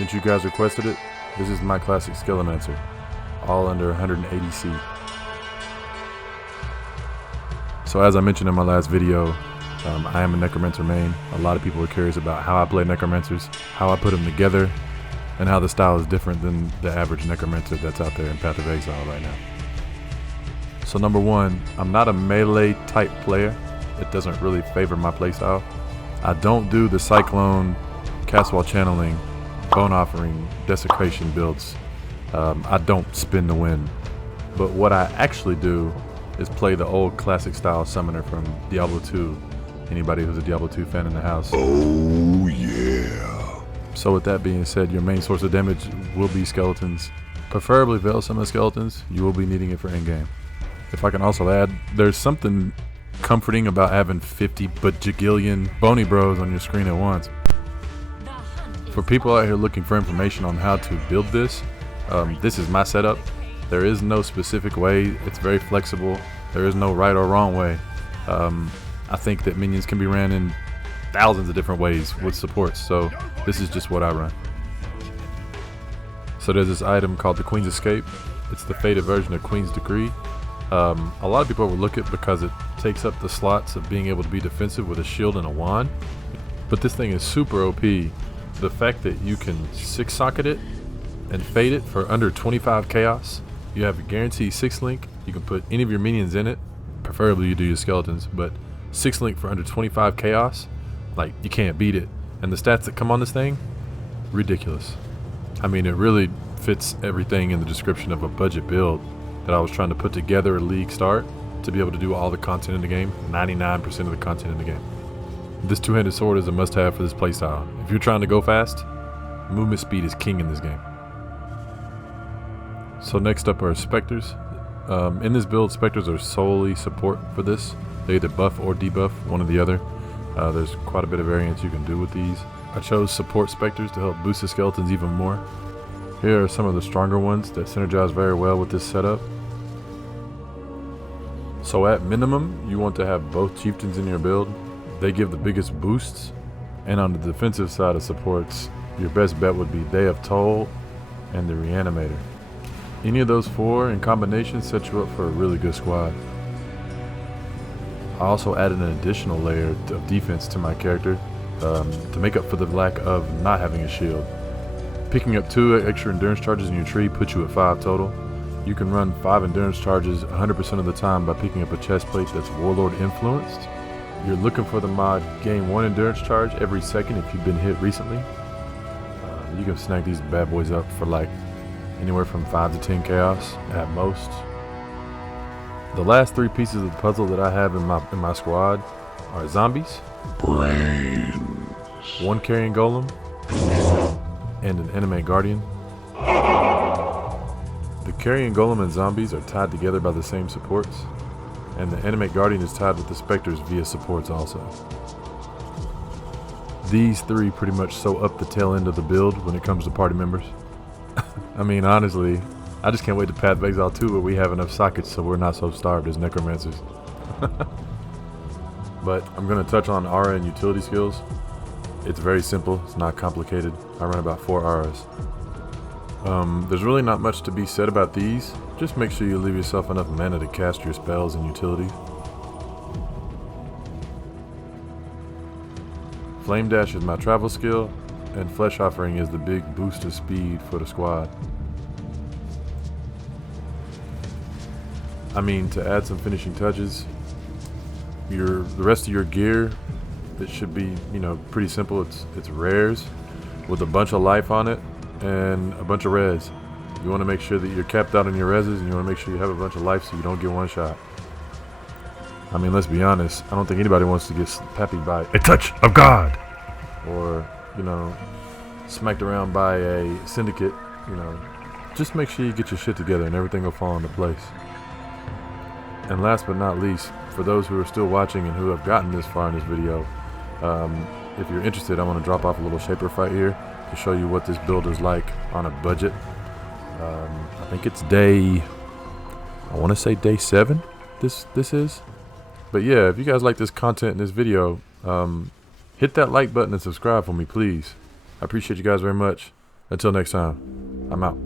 Since you guys requested it, this is my classic Skelemancer, all under 180C. So as I mentioned in my last video, I am a Necromancer main. A lot of people are curious about how I play Necromancers, how I put them together, and how the style is different than the average Necromancer that's out there in Path of Exile right now. So number one, I'm not a melee type player. It doesn't really favor my playstyle. I don't do the Cyclone, Cast Wall Channeling, Bone Offering, Desecration builds. I don't spin the wind. But what I actually do is play the old classic style summoner from Diablo2. Anybody who's a Diablo2 fan in the house. Oh yeah. So with that being said, your main source of damage will be skeletons. Preferably Veil Summon skeletons. You will be needing it for endgame. If I can also add, there's something comforting about having 50 bajillion bony bros on your screen at once. For people out here looking for information on how to build this, this is my setup. There is no specific way. It's very flexible. There is no right or wrong way. I think that minions can be ran in thousands of different ways with supports, so this is just what I run. So there's this item called the Queen's Escape. It's the faded version of Queen's Decree. A lot of people overlook it because it takes up the slots of being able to be defensive with a shield and a wand, but this thing is super OP. The fact that you can 6-socket it and fade it for under 25 chaos, you have a guaranteed 6-link. You can put any of your minions in it, preferably you do your skeletons, but 6-link for under 25 chaos, like, you can't beat it. And the stats that come on this thing, ridiculous. I mean, it really fits everything in the description of a budget build that I was trying to put together at League Start to be able to do all the content in the game, 99% of the content in the game. This two-handed sword is a must-have for this playstyle. If you're trying to go fast, movement speed is king in this game. So next up are Spectres. In this build, Spectres are solely support for this. They either buff or debuff, one or the other. There's quite a bit of variance you can do with these. I chose support Spectres to help boost the skeletons even more. Here are some of the stronger ones that synergize very well with this setup. So at minimum, you want to have both chieftains in your build. They give the biggest boosts. And on the defensive side of supports, your best bet would be Day of Toll and the Reanimator. Any of those four in combination set you up for a really good squad. I also added an additional layer of defense to my character to make up for the lack of not having a shield. Picking up 2 extra endurance charges in your tree puts you at 5 total. You can run 5 endurance charges 100% of the time by picking up a chest plate that's Warlord influenced. You're looking for the mod gain 1 endurance charge every second if you've been hit recently. You can snag these bad boys up for like anywhere from 5 to 10 chaos at most. The last 3 pieces of the puzzle that I have in my squad are zombies, Brains. 1 carrying golem, and an enemy guardian. The carrying golem and zombies are tied together by the same supports, and the enemy guardian is tied with the specters via supports also. These 3 pretty much sew up the tail end of the build when it comes to party members. I mean, honestly, I just can't wait to Path of Exile 2 where we have enough sockets so we're not so starved as Necromancers. But I'm going to touch on aura and utility skills. It's very simple, it's not complicated. I run about 4 auras. There's really not much to be said about these. Just make sure you leave yourself enough mana to cast your spells and utilities. Flame Dash is my travel skill, and Flesh Offering is the big boost of speed for the squad. I mean, to add some finishing touches, the rest of your gear, it should be, pretty simple. It's rares with a bunch of life on it and a bunch of res. You want to make sure that you're capped out on your reses, and you want to make sure you have a bunch of life so you don't get one shot. I mean, let's be honest, I don't think anybody wants to get pappied by a touch of God, or smacked around by a syndicate. Just make sure you get your shit together and everything will fall into place. And last but not least, for those who are still watching and who have gotten this far in this video, if you're interested, I want to drop off a little shaper fight here to show you what this build is like on a budget. I think it's day 7 this is. But yeah, if you guys like this content in this video, hit that like button and subscribe for me, please. I appreciate you guys very much. Until next time, I'm out.